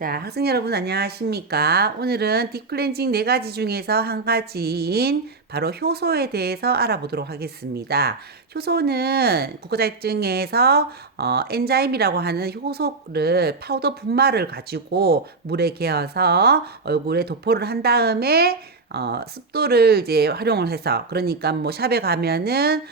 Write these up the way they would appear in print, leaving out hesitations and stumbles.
자, 학생 여러분 안녕하십니까? 오늘은 딥클렌징 4가지 중에서 한 가지인 바로 효소에 대해서 알아보도록 하겠습니다. 효소는 국가자격증에서 엔자임이라고 하는 효소를 파우더 분말을 가지고 물에 개어서 얼굴에 도포를 한 다음에 습도를 이제 활용을 해서 그러니까 뭐 샵에 가면은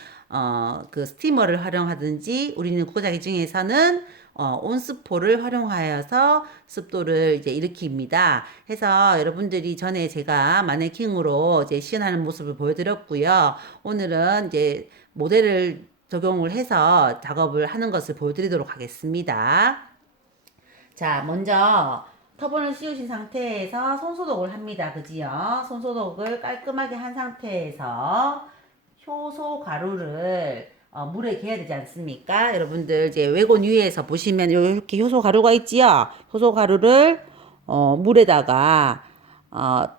그 스티머를 활용하든지 우리는 국가자격증에서는 온스포를 활용하여서 습도를 이제 일으킵니다. 해서 여러분들이 전에 제가 마네킹으로 이제 시연하는 모습을 보여드렸고요. 오늘은 이제 모델을 적용을 해서 작업을 하는 것을 보여드리도록 하겠습니다. 자, 먼저 터번을 씌우신 상태에서 손소독을 합니다. 그지요? 손소독을 깔끔하게 한 상태에서 효소 가루를 물에 개어야 되지 않습니까? 여러분들 이제 외곤 위에서 보시면 이렇게 효소 가루가 있지요. 효소 가루를 물에다가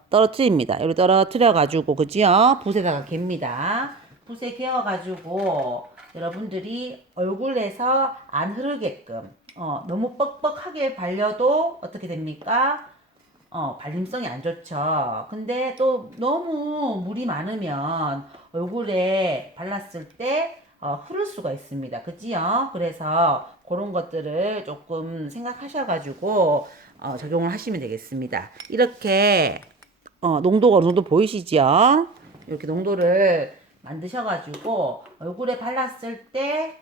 떨어뜨립니다. 여기 떨어뜨려 가지고 그지요? 붓에다가 갭니다. 붓에 개어 가지고 여러분들이 얼굴에서 안 흐르게끔 너무 뻑뻑하게 발려도 어떻게 됩니까? 발림성이 안 좋죠. 근데 또 너무 물이 많으면 얼굴에 발랐을 때 흐를 수가 있습니다. 그지요? 그래서 그런 것들을 조금 생각하셔가지고 적용을 하시면 되겠습니다. 이렇게 농도가 어느 정도 보이시죠? 이렇게 농도를 만드셔가지고 얼굴에 발랐을 때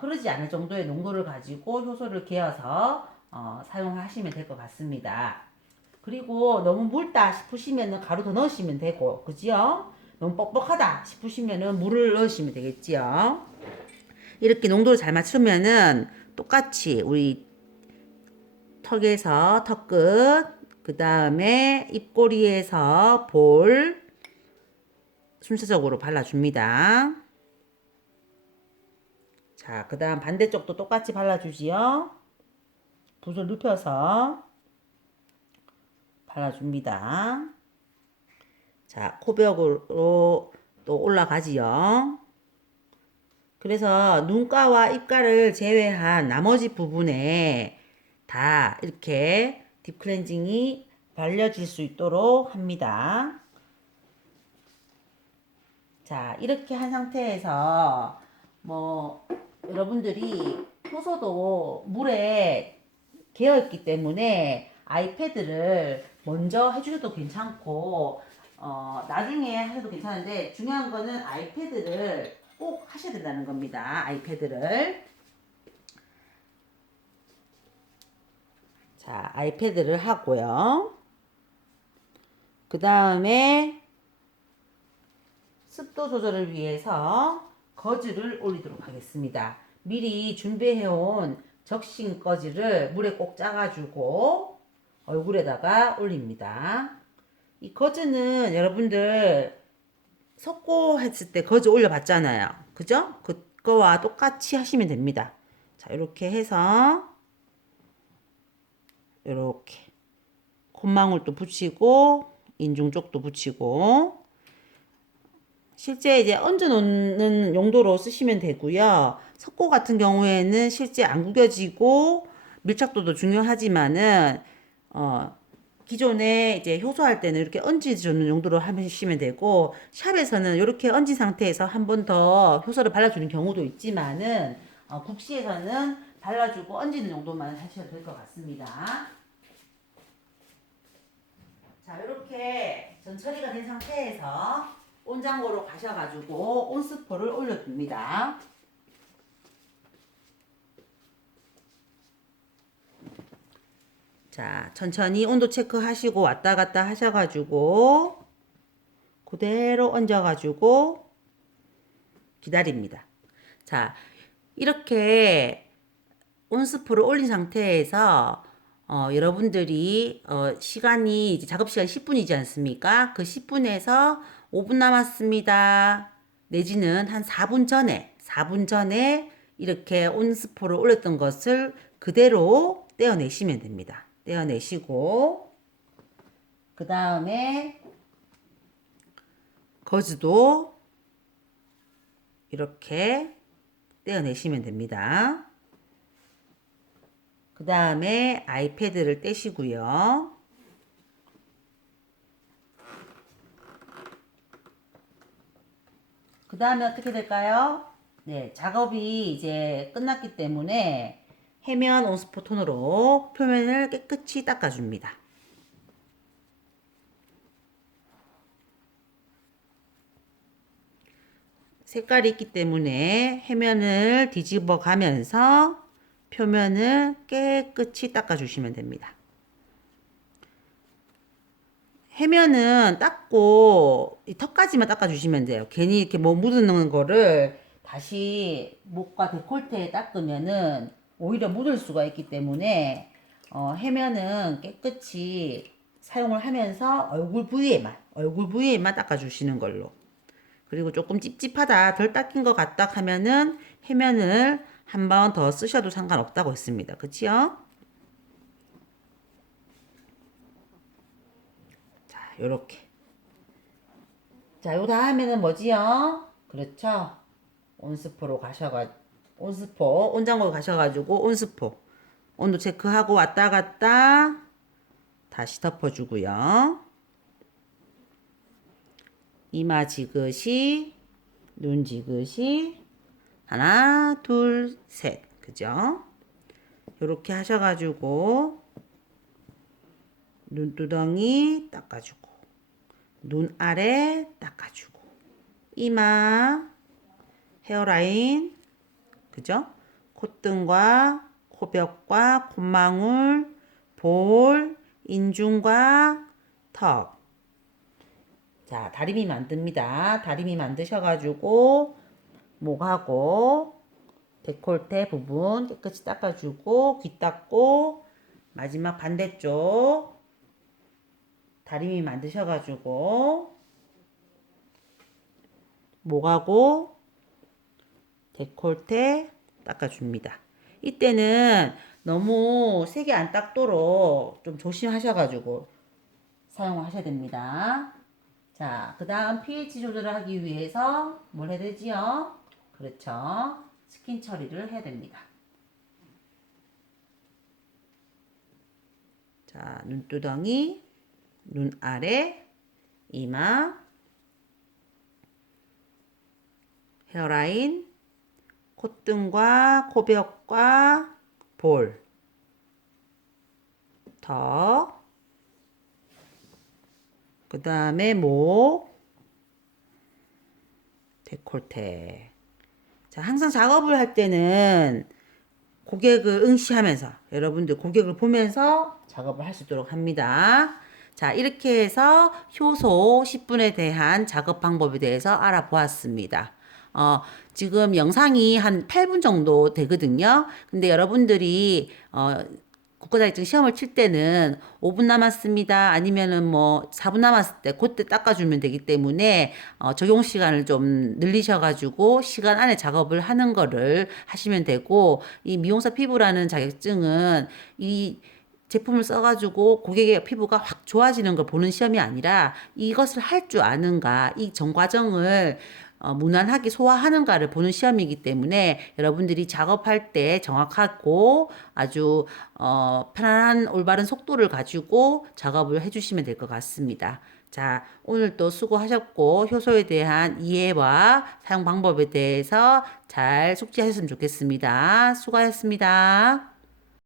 흐르지 않을 정도의 농도를 가지고 효소를 개어서 사용하시면 될 것 같습니다. 그리고 너무 묽다 싶으시면은 가루 더 넣으시면 되고, 그지요? 너무 뻑뻑하다 싶으시면은 물을 넣으시면 되겠지요. 이렇게 농도를 잘 맞추면은 똑같이 우리 턱에서 턱끝, 그 다음에 입꼬리에서 볼 순서적으로 발라줍니다. 자, 그 다음 반대쪽도 똑같이 발라주지요. 붓을 눕혀서 발라줍니다. 자, 코벽으로 또 올라가지요. 그래서 눈가와 입가를 제외한 나머지 부분에 다 이렇게 딥클렌징이 발려질 수 있도록 합니다. 자, 이렇게 한 상태에서 뭐 여러분들이 효소도 물에 개어있기 때문에 아이패드를 먼저 해주셔도 괜찮고 나중에 하셔도 괜찮은데 중요한 거는 아이패드를 꼭 하셔야 된다는 겁니다. 아이패드를. 자, 아이패드를 하고요. 그 다음에 습도 조절을 위해서 거즈를 올리도록 하겠습니다. 미리 준비해온 적신 거즈를 물에 꼭 짜가지고 얼굴에다가 올립니다. 이 거즈는 여러분들 석고 했을 때 거즈 올려봤잖아요. 그죠? 그거와 똑같이 하시면 됩니다. 자, 이렇게 해서 이렇게 콧망울도 붙이고 인중 쪽도 붙이고 실제 이제 얹어 놓는 용도로 쓰시면 되고요. 석고 같은 경우에는 실제 안 구겨지고 밀착도도 중요하지만은 기존에 이제 효소할 때는 이렇게 얹어주는 용도로 하시면 되고 샵에서는 이렇게 얹은 상태에서 한 번 더 효소를 발라주는 경우도 있지만은 국시에서는 발라주고 얹는 용도만 하셔도 될 것 같습니다. 자, 이렇게 전 처리가 된 상태에서 온장고로 가셔가지고 온스포를 올려줍니다. 자, 천천히 온도 체크하시고 왔다 갔다 하셔가지고 그대로 얹어가지고 기다립니다. 자, 이렇게 온스포를 올린 상태에서 여러분들이 시간이 이제 작업 시간 10분이지 않습니까? 그 10분에서 5분 남았습니다. 내지는 한 4분 전에 이렇게 온스포를 올렸던 것을 그대로 떼어내시면 됩니다. 떼어내시고 그 다음에 거즈도 이렇게 떼어내시면 됩니다. 그 다음에 아이패드를 떼시고요. 그 다음에 어떻게 될까요? 네, 작업이 이제 끝났기 때문에 해면 온스포 톤으로 표면을 깨끗이 닦아줍니다. 색깔이 있기 때문에 해면을 뒤집어 가면서 표면을 깨끗이 닦아주시면 됩니다. 해면은 닦고 이 턱까지만 닦아주시면 돼요. 괜히 이렇게 뭐 묻는 거를 다시 목과 데콜테에 닦으면은 오히려 묻을 수가 있기 때문에 해면은 깨끗이 사용을 하면서 얼굴 부위에만 닦아주시는 걸로. 그리고 조금 찝찝하다, 덜 닦인 것 같다 하면은 해면을 한 번 더 쓰셔도 상관없다고 했습니다. 그치요? 자, 요렇게. 자, 요 다음에는 뭐지요? 그렇죠. 온장고 가셔가지고 온스포. 온도 체크하고 왔다 갔다 다시 덮어주고요. 이마 지그시, 눈 지그시, 하나, 둘, 셋. 그죠? 요렇게 하셔가지고 눈두덩이 닦아주고 눈 아래 닦아주고 이마 헤어라인 그죠? 콧등과 코벽과 콧망울 볼 인중과 턱. 자, 다리미 만듭니다. 다리미 만드셔가지고 목하고 데콜테 부분 깨끗이 닦아주고 귀 닦고 마지막 반대쪽 다리미 만드셔가지고 목하고 데콜테 닦아줍니다. 이때는 너무 세게 안 닦도록 좀 조심하셔가지고 사용을 하셔야 됩니다. 자, 그 다음 pH 조절을 하기 위해서 뭘 해야 되지요? 그렇죠. 스킨 처리를 해야 됩니다. 자, 눈두덩이, 눈 아래, 이마, 헤어라인, 콧등과 코벽과 볼, 턱, 그 다음에 목, 데콜테. 자, 항상 작업을 할 때는 고객을 응시하면서 여러분들 고객을 보면서 작업을 할 수 있도록 합니다. 자, 이렇게 해서 효소 10분에 대한 작업 방법에 대해서 알아보았습니다. 지금 영상이 한 8분 정도 되거든요. 근데 여러분들이 국가자격증 시험을 칠 때는 5분 남았습니다. 아니면은 뭐 4분 남았을 때 그때 닦아주면 되기 때문에 적용 시간을 좀 늘리셔가지고 시간 안에 작업을 하는 거를 하시면 되고 이 미용사 피부라는 자격증은 이 제품을 써가지고 고객의 피부가 확 좋아지는 걸 보는 시험이 아니라 이것을 할 줄 아는가, 이 전 과정을 무난하게 소화하는가를 보는 시험이기 때문에 여러분들이 작업할 때 정확하고 아주 편안한 올바른 속도를 가지고 작업을 해주시면 될 것 같습니다. 자, 오늘 또 수고하셨고 효소에 대한 이해와 사용 방법에 대해서 잘 숙지하셨으면 좋겠습니다. 수고하셨습니다.